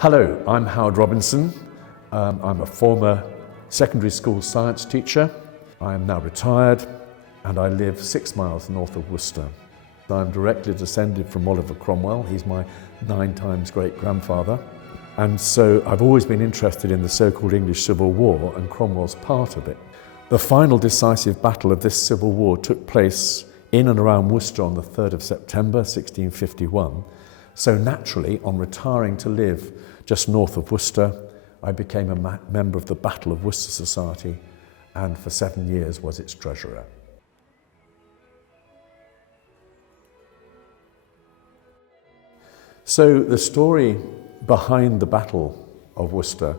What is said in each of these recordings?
Hello, I'm Howard Robinson. I'm a former secondary school science teacher. I am now retired and I live 6 miles north of Worcester. I'm directly descended from Oliver Cromwell. He's my 9 times great-grandfather. And so I've always been interested in the so-called English Civil War and Cromwell's part of it. The final decisive battle of this civil war took place in and around Worcester on the 3rd of September 1651. So naturally, on retiring to live just north of Worcester, I became a member of the Battle of Worcester Society and for 7 years was its treasurer. So the story behind the Battle of Worcester,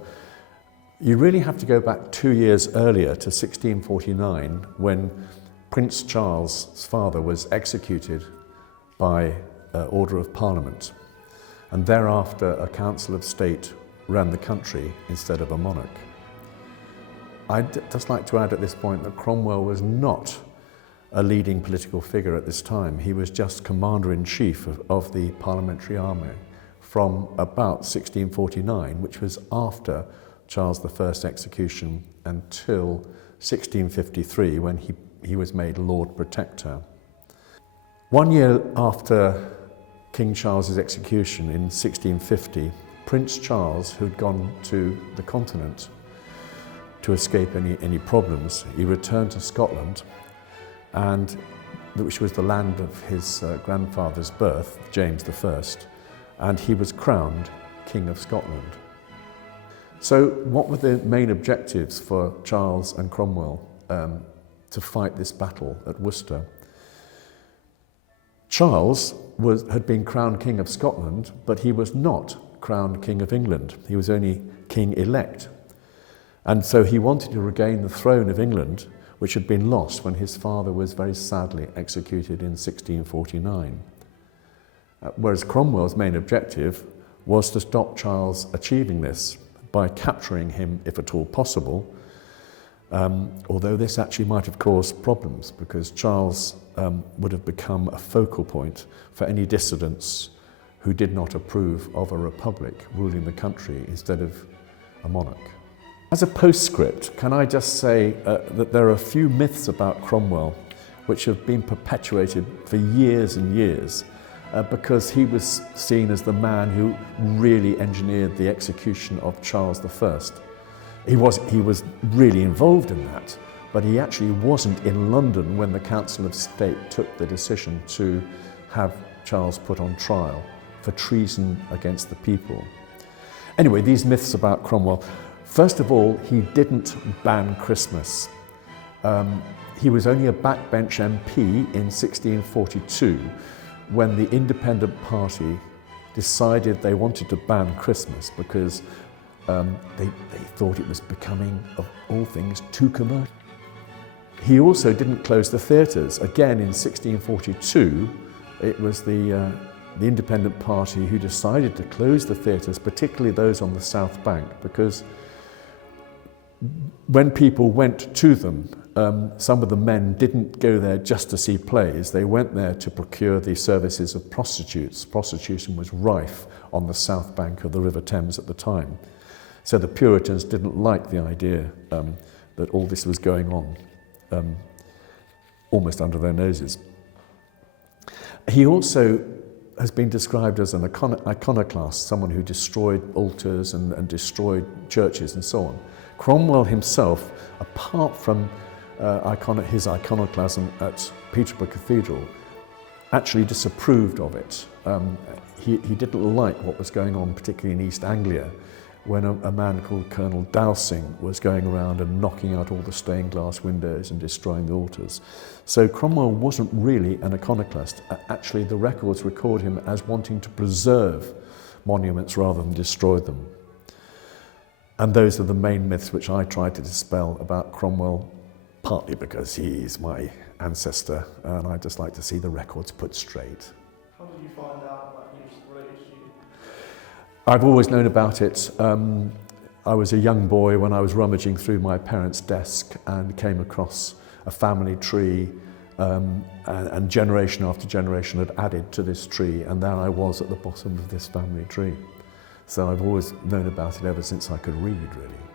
you really have to go back 2 years earlier to 1649 when Prince Charles's father was executed by order of Parliament, and thereafter a Council of State ran the country instead of a monarch. I'd just like to add at this point that Cromwell was not a leading political figure at this time. He was just Commander-in-Chief of the Parliamentary Army from about 1649, which was after Charles I's execution, until 1653 when he was made Lord Protector. 1 year after King Charles's execution in 1650, Prince Charles, who'd gone to the continent to escape any problems, he returned to Scotland, and which was the land of his grandfather's birth, James I, and he was crowned King of Scotland. So what were the main objectives for Charles and Cromwell to fight this battle at Worcester? Charles had been crowned King of Scotland, but he was not crowned King of England. He was only King-elect. And so he wanted to regain the throne of England, which had been lost when his father was very sadly executed in 1649. Whereas Cromwell's main objective was to stop Charles achieving this by capturing him, if at all possible, although this actually might have caused problems because Charles would have become a focal point for any dissidents who did not approve of a republic ruling the country instead of a monarch. As a postscript, can I just say that there are a few myths about Cromwell which have been perpetuated for years and years because he was seen as the man who really engineered the execution of Charles I. He was really involved in that, but he actually wasn't in London when the Council of State took the decision to have Charles put on trial for treason against the people. Anyway, these myths about Cromwell. First of all, he didn't ban Christmas. He was only a backbench MP in 1642 when the Independent Party decided they wanted to ban Christmas because they thought it was becoming, of all things, too commercial. He also didn't close the theatres. Again, in 1642, it was the Independent Party who decided to close the theatres, particularly those on the South Bank, because when people went to them, some of the men didn't go there just to see plays. They went there to procure the services of prostitutes. Prostitution was rife on the South Bank of the River Thames at the time. So the Puritans didn't like the idea that all this was going on almost under their noses. He also has been described as an iconoclast, someone who destroyed altars and destroyed churches and so on. Cromwell himself, apart from his iconoclasm at Peterborough Cathedral, actually disapproved of it. He didn't like what was going on, particularly in East Anglia, when a man called Colonel Dowsing was going around and knocking out all the stained glass windows and destroying the altars. So Cromwell wasn't really an iconoclast. Actually, the records record him as wanting to preserve monuments rather than destroy them. And those are the main myths which I try to dispel about Cromwell, partly because he's my ancestor and I just like to see the records put straight. How did you find out that he was related to you? I've always known about it. I was a young boy when I was rummaging through my parents' desk and came across a family tree, and generation after generation had added to this tree, and there I was at the bottom of this family tree. So I've always known about it ever since I could read, really.